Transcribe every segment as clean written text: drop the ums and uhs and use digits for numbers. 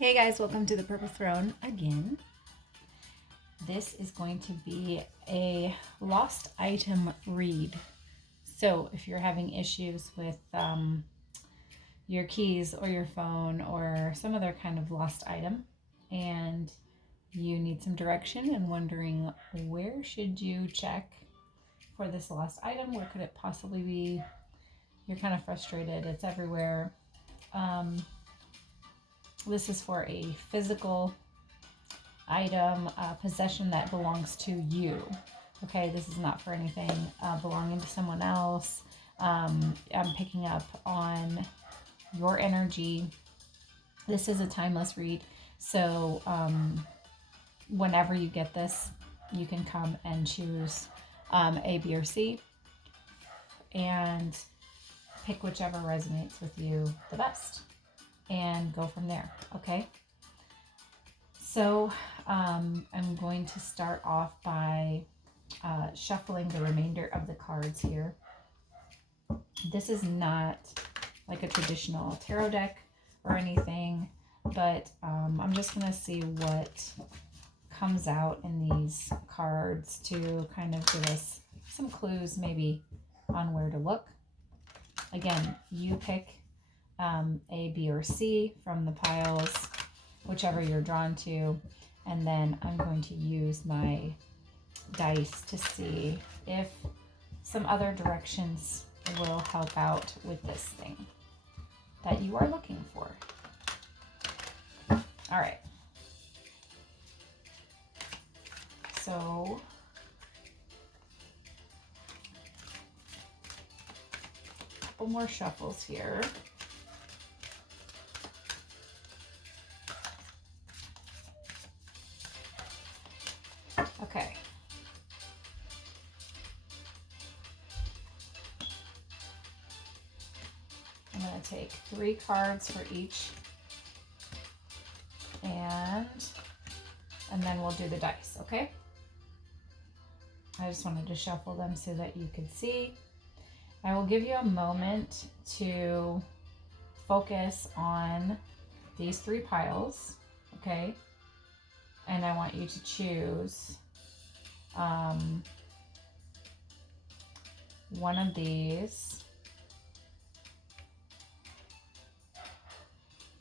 Hey guys, welcome to the Purple Throne again. This is going to be a lost item read. So if you're having issues with your keys or your phone or some other kind of lost item and you need some direction and wondering where should you check for this lost item, where could it possibly be, you're kind of frustrated, it's everywhere. This is for a physical item, possession that belongs to you. Okay, this is not for anything belonging to someone else. I'm picking up on your energy. This is a timeless read. So whenever you get this, you can come and choose A, B, or C and pick whichever resonates with you the best and go from there. Okay. So I'm going to start off by shuffling the remainder of the cards here. This is not like a traditional tarot deck or anything, but I'm just going to see what comes out in these cards to kind of give us some clues maybe on where to look. Again, you pick A, B, or C from the piles, whichever you're drawn to, and then I'm going to use my dice to see if some other directions will help out with this thing that you are looking for. All right. So a couple more shuffles here. Okay. I'm going to take 3 cards for each, and then we'll do the dice, okay? I just wanted to shuffle them so that you could see. I will give you a moment to focus on these 3 piles, okay? And I want you to choose one of these,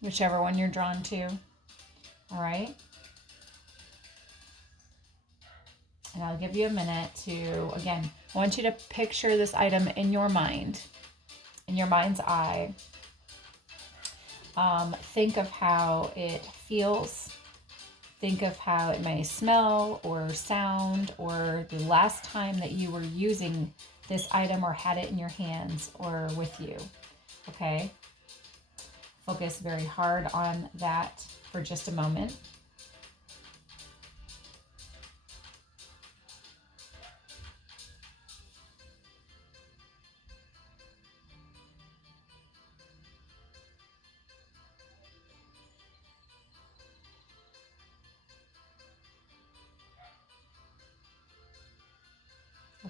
whichever one you're drawn to. All right. And I'll give you a minute to, again, I want you to picture this item in your mind, in your mind's eye. Think of how it feels. Think of how it may smell or sound, or the last time that you were using this item or had it in your hands or with you. Okay? Focus very hard on that for just a moment.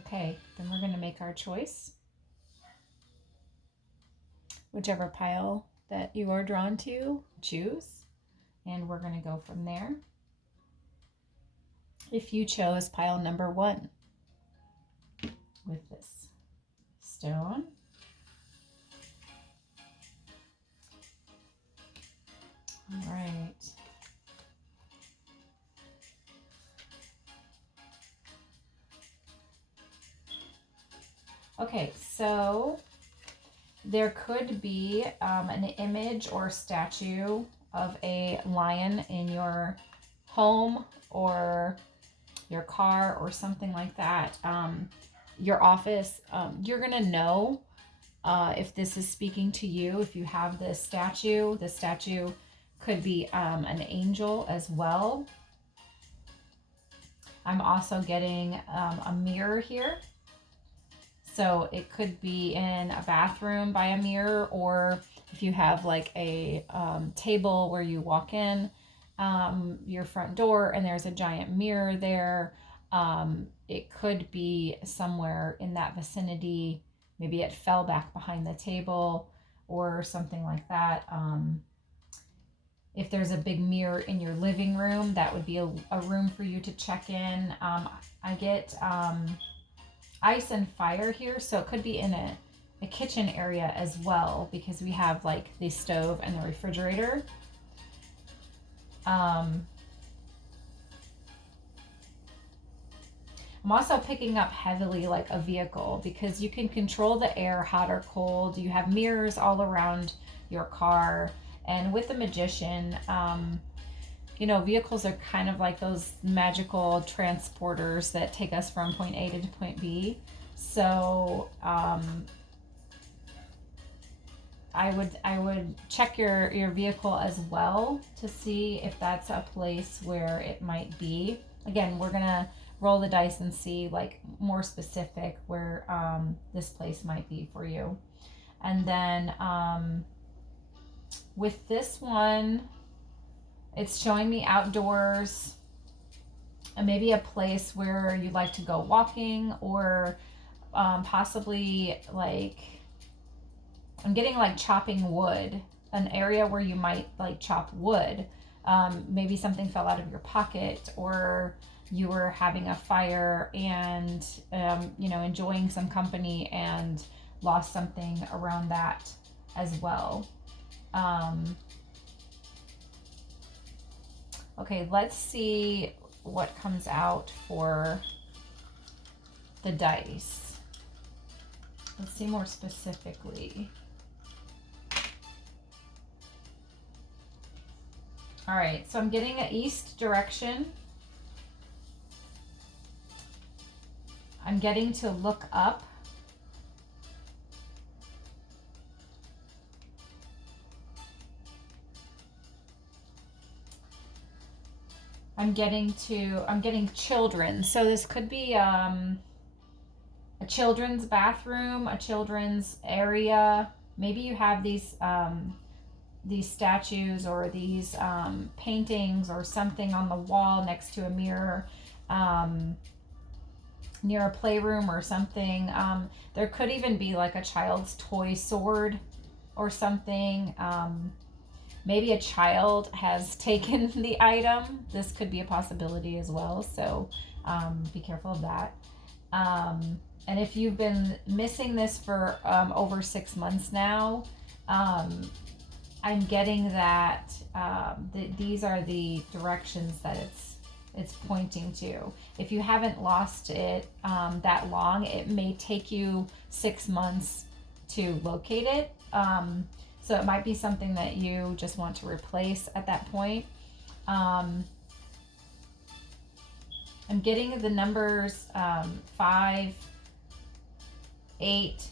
Okay, then we're going to make our choice. Whichever pile that you are drawn to, choose. And we're going to go from there. If you chose pile number 1 with this stone, all right. Okay, so there could be an image or statue of a lion in your home or your car or something like that. Your office, you're going to know if this is speaking to you. If you have this statue could be an angel as well. I'm also getting a mirror here. So it could be in a bathroom by a mirror, or if you have like a table where you walk in your front door and there's a giant mirror there. It could be somewhere in that vicinity. Maybe it fell back behind the table or something like that. If there's a big mirror in your living room, that would be a room for you to check in. I get ice and fire here, so it could be in a kitchen area as well, because we have like the stove and the refrigerator. I'm also picking up heavily like a vehicle, because you can control the air, hot or cold. You have mirrors all around your car. And with the Magician, you know, vehicles are kind of like those magical transporters that take us from point A to point B. So I would check your vehicle as well to see if that's a place where it might be. Again, we're gonna roll the dice and see like more specific where this place might be for you. And then with this one, it's showing me outdoors, and maybe a place where you like to go walking, or possibly like, I'm getting like chopping wood, an area where you might like chop wood. Maybe something fell out of your pocket, or you were having a fire and, you know, enjoying some company and lost something around that as well. Okay, let's see what comes out for the dice. Let's see more specifically. All right, so I'm getting an east direction. I'm getting to look up. I'm getting children. So this could be a children's bathroom, a children's area. Maybe you have these statues or these paintings or something on the wall next to a mirror, near a playroom or something. There could even be like a child's toy sword or something. Maybe a child has taken the item. This could be a possibility as well. So be careful of that. And if you've been missing this for over 6 months now, I'm getting that these are the directions that it's pointing to. If you haven't lost it that long, it may take you 6 months to locate it. So it might be something that you just want to replace at that point. I'm getting the numbers 5, 8.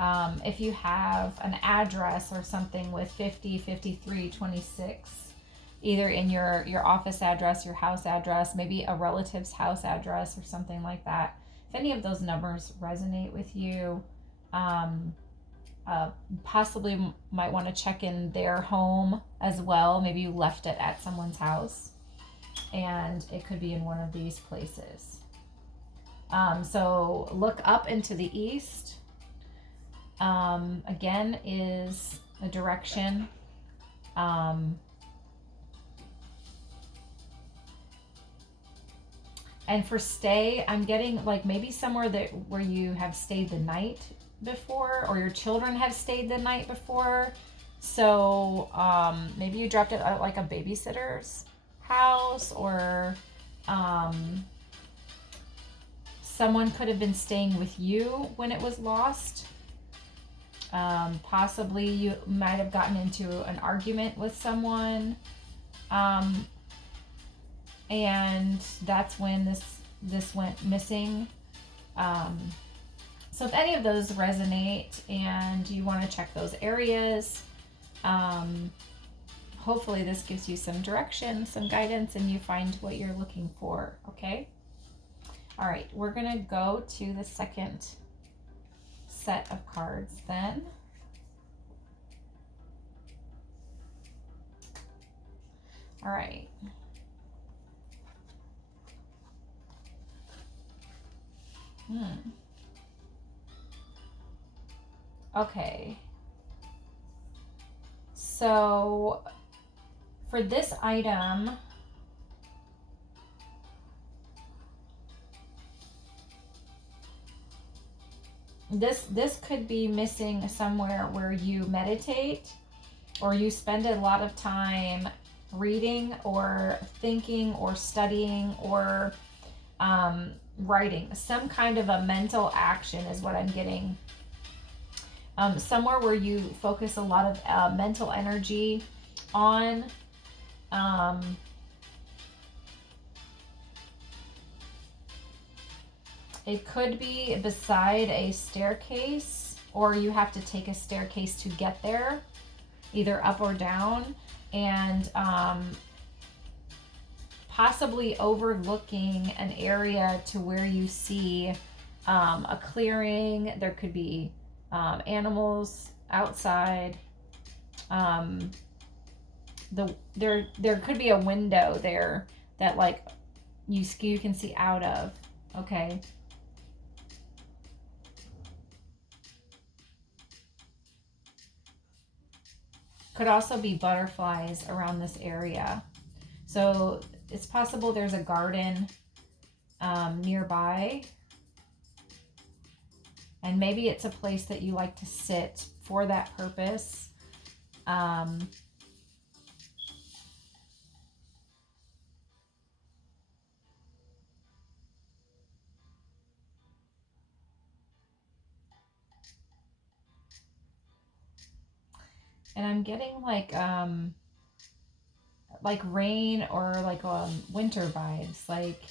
If you have an address or something with 50, 53, 26, either in your office address, your house address, maybe a relative's house address or something like that. If any of those numbers resonate with you, possibly might want to check in their home as well. Maybe you left it at someone's house, and it could be in one of these places. So look up into the east. Again, is a direction. And for stay, I'm getting like maybe somewhere where you have stayed the night before, or your children have stayed the night before. So maybe you dropped it at like a babysitter's house, or someone could have been staying with you when it was lost. Possibly you might have gotten into an argument with someone, and that's when this went missing. So if any of those resonate and you want to check those areas, hopefully this gives you some direction, some guidance, and you find what you're looking for. Okay. All right, we're gonna go to the second set of cards then. All right. Okay. So for this item, this could be missing somewhere where you meditate or you spend a lot of time reading or thinking or studying or writing. Some kind of a mental action is what I'm getting. Somewhere where you focus a lot of mental energy on. It could be beside a staircase, or you have to take a staircase to get there, either up or down, and possibly overlooking an area to where you see a clearing. There could be animals outside. There could be a window there that like you can see out of. Okay. Could also be butterflies around this area. So it's possible there's a garden nearby. And maybe it's a place that you like to sit for that purpose. And I'm getting like rain or like winter vibes, like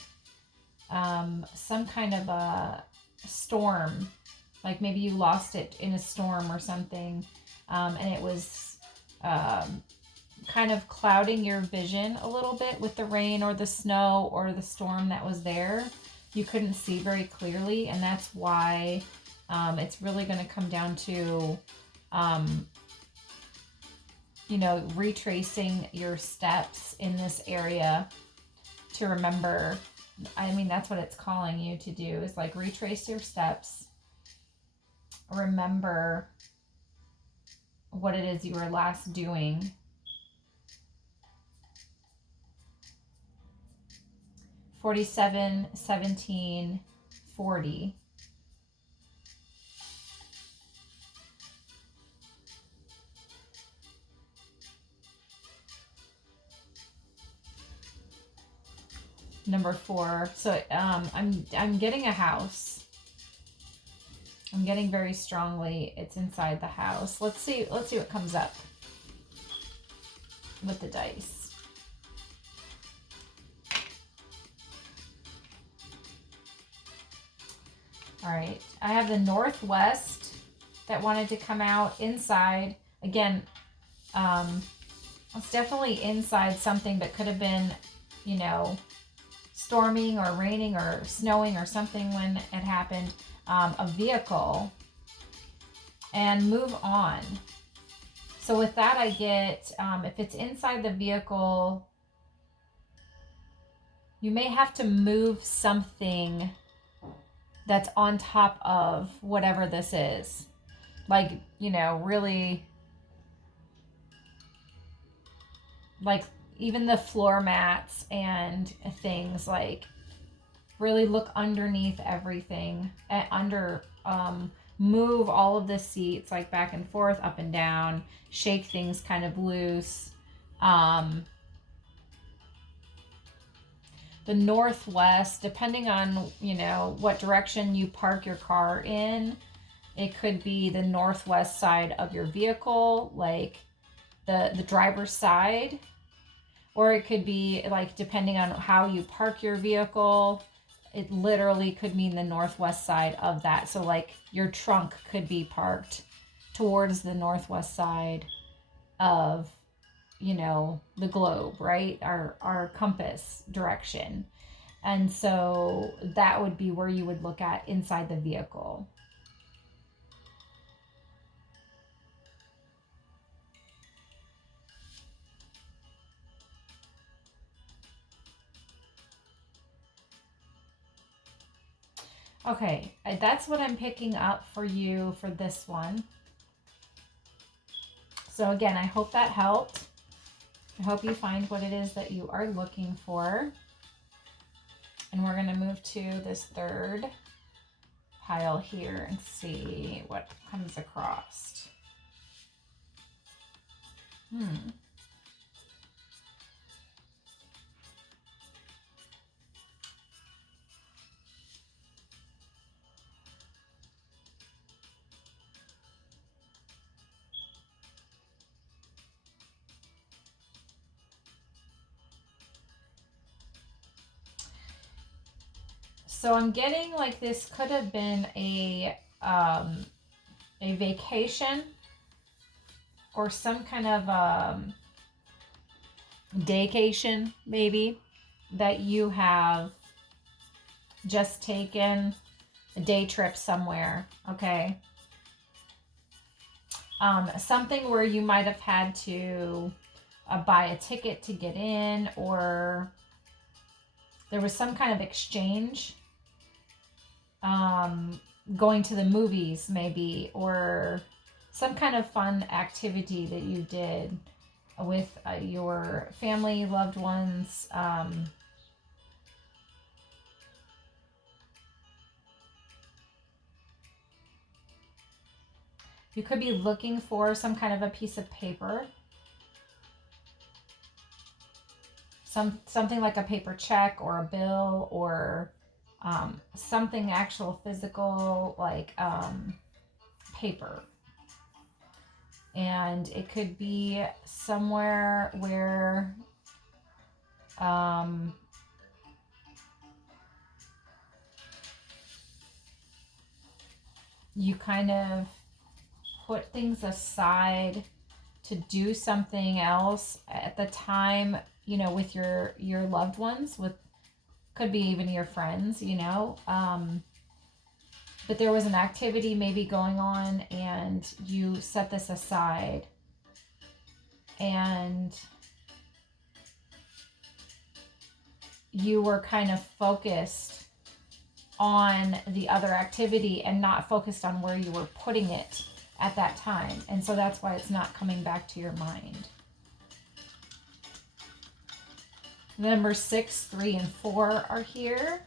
some kind of a storm, like maybe you lost it in a storm or something, and it was kind of clouding your vision a little bit with the rain or the snow or the storm that was there. You couldn't see very clearly, and that's why it's really going to come down to retracing your steps in this area to remember. I mean, that's what it's calling you to do, is like retrace your steps, remember what it is you were last doing. $47, $17, $40. Number 4. So I'm getting a house. I'm getting very strongly it's inside the house. Let's see what comes up with the dice. All right. I have the Northwest that wanted to come out inside. Again, it's definitely inside something, but could have been, storming or raining or snowing or something when it happened. A vehicle, and move on. So with that, I get, if it's inside the vehicle, you may have to move something that's on top of whatever this is. Like, really, like even the floor mats and things, like really look underneath everything and move all of the seats like back and forth, up and down, shake things kind of loose. The Northwest, depending on, what direction you park your car in, it could be the northwest side of your vehicle, like the driver's side, or it could be like, depending on how you park your vehicle, it literally could mean the northwest side of that. So like your trunk could be parked towards the northwest side of, the globe, right? Our compass direction. And so that would be where you would look at inside the vehicle. Okay, that's what I'm picking up for you for this one. So again, I hope that helped. I hope you find what it is that you are looking for. And we're going to move to this third pile here and see what comes across. So I'm getting like this could have been a vacation or some kind of daycation maybe that you have just taken a day trip somewhere, okay? Something where you might have had to buy a ticket to get in, or there was some kind of exchange, going to the movies maybe, or some kind of fun activity that you did with your family, loved ones. You could be looking for some kind of a piece of paper. Something like a paper check or a bill, or something actual physical like paper. And it could be somewhere where you kind of put things aside to do something else at the time, you know, with your loved ones, with could be even your friends, you know. But there was an activity maybe going on and you set this aside, and you were kind of focused on the other activity and not focused on where you were putting it at that time. And so that's why it's not coming back to your mind. Number 6, 3, and 4 are here.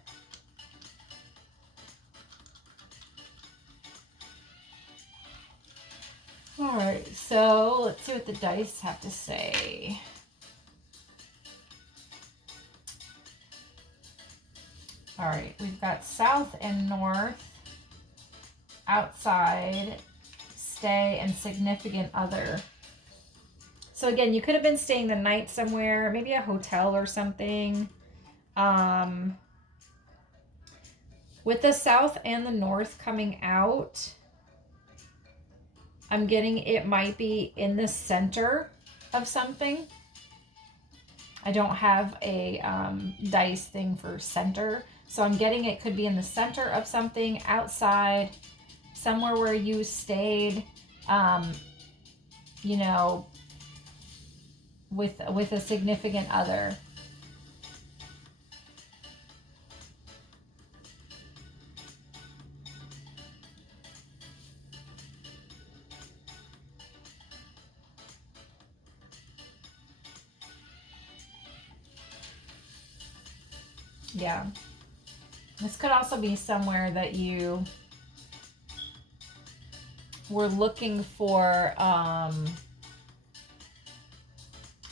All right, so let's see what the dice have to say. All right, we've got south and north, outside, stay, and significant other. So again, you could have been staying the night somewhere, maybe a hotel or something. With the south and the north coming out, I'm getting it might be in the center of something. I don't have a dice thing for center. So I'm getting it could be in the center of something, outside, somewhere where you stayed, you know, with a significant other. Yeah. This could also be somewhere that you were looking for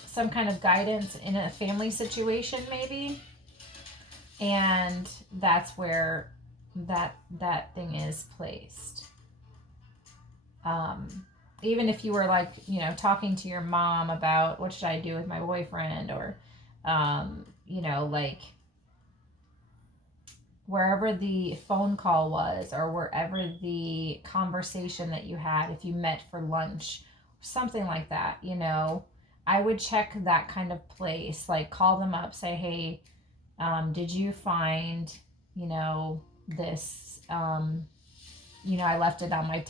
some kind of guidance in a family situation maybe. And that's where that thing is placed. Even if you were like, you know, talking to your mom about what should I do with my boyfriend, or you know, like wherever the phone call was, or wherever the conversation that you had, if you met for lunch, something like that, you know, I would check that kind of place, like call them up, say, hey, did you find, you know, this, you know, I left it on my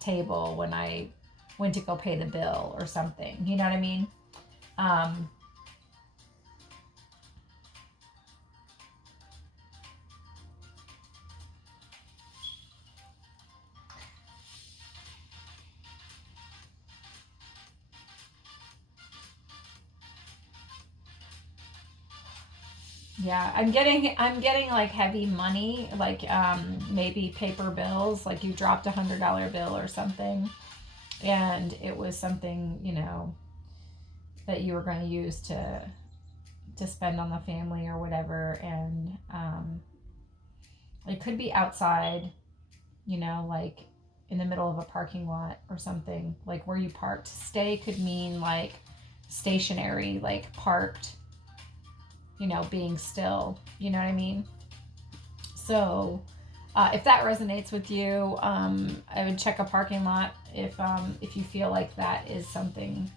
table when I went to go pay the bill or something, you know what I mean? Yeah, I'm getting like heavy money, like maybe paper bills, like you dropped $100 bill or something, and it was something, you know, that you were going to use to spend on the family or whatever, and it could be outside, you know, like in the middle of a parking lot or something, like where you parked. Stay could mean like stationary, like parked, you know, being still, you know what I mean? So if that resonates with you, I would check a parking lot if you feel like that is something,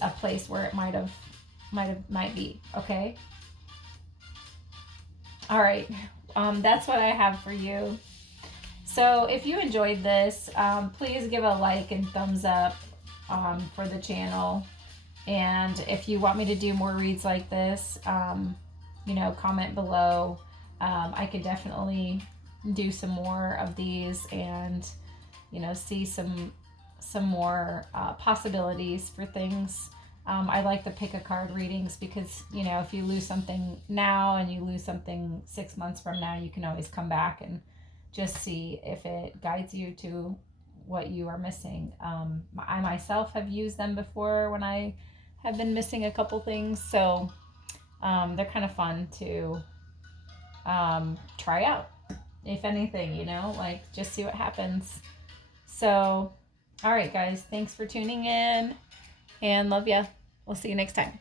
a place where it might be. Okay. All right. That's what I have for you. So if you enjoyed this, please give a like and thumbs up for the channel. And if you want me to do more reads like this, you know, comment below. I could definitely do some more of these, and, you know, see some more possibilities for things. I like the pick a card readings because, you know, if you lose something now and you lose something 6 months from now, you can always come back and just see if it guides you to what you are missing. I myself have used them before when I have been missing a couple things, so they're kind of fun to try out, if anything, you know, like just see what happens. So, all right, guys, thanks for tuning in, and love ya. We'll see you next time.